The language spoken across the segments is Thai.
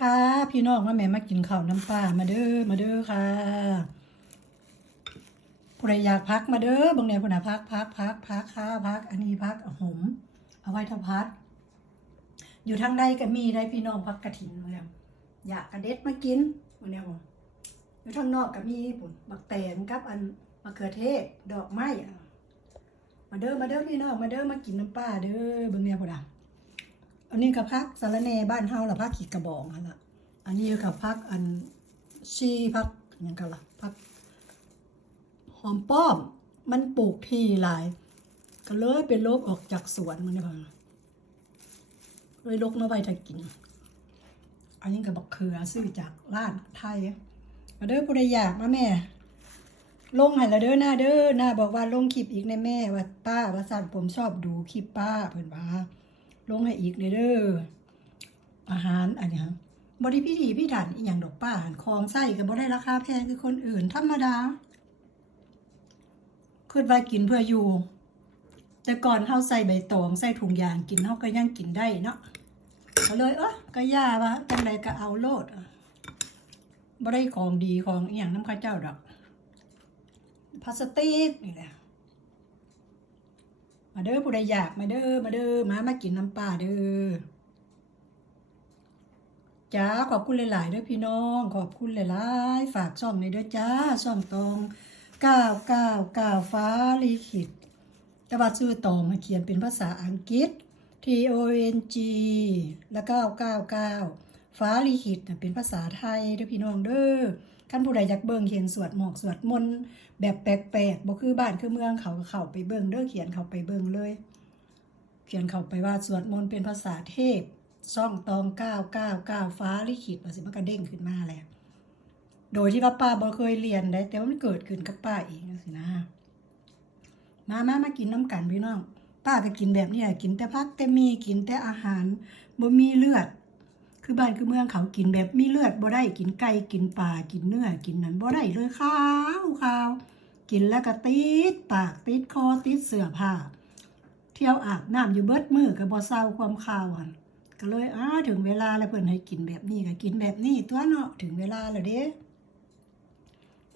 ค่ะ พี่น้องมาแม่มากินข้าวน้ำปลามาเด้อมาเด้อค่ะผู้ใดอยากพักมาเด้อบางเนี่ยผู้ใดพักพักพักพักค่ะพัก อันนี้พักหอมเอาไว้ทาพัด อยู่ทางใดก็มีได้พี่น้องพักกระถินมาแล้วอยากกระเด็ดมากินมาเนี่ยผมอยู่ทางนอกก็มีปุ่นบักแตงกับอันมะเขือเทศดอกไม้มาเด้อมาเด้อพี่น้องมาเด้อมากินน้ำปลาเด้อบางเนี่ยผู้ใด อันนี้กับพักสารแนบ้านเฮาละพักขีดกระบองหั่นละอันนี้กับพักอันชีพักยังกันละพักหอมป้อม มันปลูกที่หลาย ก็เลยเป็นโรคออกจากสวนมันนี่พังเลยลกมาไว้ถ้ากิน อันนี้กับบักเขือซื้อจากร้านไทยมาเด้อผู้ใดอยากมาแม่ ลงให้ละเด้อหน้าเด้อหน้าบอกว่าลงคลิปอีกในแม่ว่าป้าว่าสั่นผมชอบดูคลิปป้าเพิ่อนว่า ลงให้อีกเด้อเด้ออาหารอันนี้บริพิธีพิถันอีหยังดอกป้าหันคลองไส้ก็บ่ได้ราคาแพงคือคนอื่นธรรมดาคิดว่ากินเพื่ออยู่ แต่ก่อนเฮาใส่ใบตองใส่ถุงยางกินเฮาก็ยังกินได้เนาะก็เลยเออก็ย่าว่าจังไดก็เอาโลดบ่ได้ของดีของอีหยังน้ำข้าเจ้าดอกพลาสติกนี่แหละ มาเด้อผู้ใดอยากมาเด้อมาเด้อมามากินน้ำปลาเด้อจ้าขอบคุณหลายๆเด้อพี่น้อง ขอบคุณหลาย ๆ ฝากช่องในอยเด้อจ้าช่องตองเก้าเก้าเก้าฟ้าลิขิตต่ว่าชื่อตองเขียนเป็นภาษาอังกฤษ T O N G แล้วก็เก้าเก้าฟ้าลิขิตเป็นภาษาไทยเด้อพี่น้องเด้อ ขั้นผู้ใดอยากเบิ่งเขียนสวดหมอกสวดมนต์แบบแปลกๆบ่คือบ้านคือเมืองเขาก็เข้าไปเบิ่งเด้อเขียนเข้าไปเบิ่งเลย เขียนเข้าไปว่าสวดมนต์เป็นภาษาเทพซ่องตองเก้าเก้าเก้าฟ้าลิขิตว่าสิมันก็เด้งขึ้นมาแหละโดยที่ว่าป้าบ่เคยเรียนได้แต่ว่ามันเกิดขึ้นกับป้าเองสินะ มามามากินน้ำกันพี่น้องป้าก็กินแบบนี้กินแต่พักแต่มีกินแต่อาหารบ่มีเลือด คือบ้านคือเมืองเขากินแบบมีเลือดบ่ได้กินไก่กินปลากินเนื้อกินนั้นบ่ได้เลยข้าวข้าวกินแล้วก็ติดปากติดคอติดเสื้อผ้าเที่ยวอาบน้ำอยู่เบิดมือก็บ่เศร้าความข้าวหันก็เลยอ้าถึงเวลาแล้วเพิ่อนให้กินแบบนี้ก็กินแบบนี้ตัวเนาะถึงเวลาแล้วเด้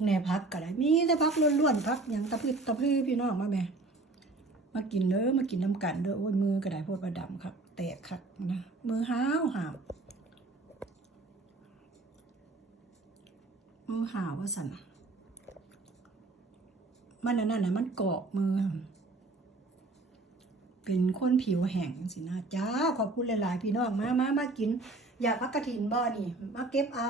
แหนพักก็ได้มีแต่พักล้วนๆพักหยังตะพืดตะพือพี่น้องมาแม่มากินเด้อมากินน้ำกันเด้อโอ้ยมือก็ได้โพดประดำครับแตกครับนะมือห้าวหาว มือหาวว่าสั่นมันอันนั่นน่ะมันเกาะมือ เป็นคนผิวแห้งสินะจ้าขอบคุณหลาย ๆ พี่น้องมามามากิน อยากพักกระถินบ่อนี่ มาเก็บเอา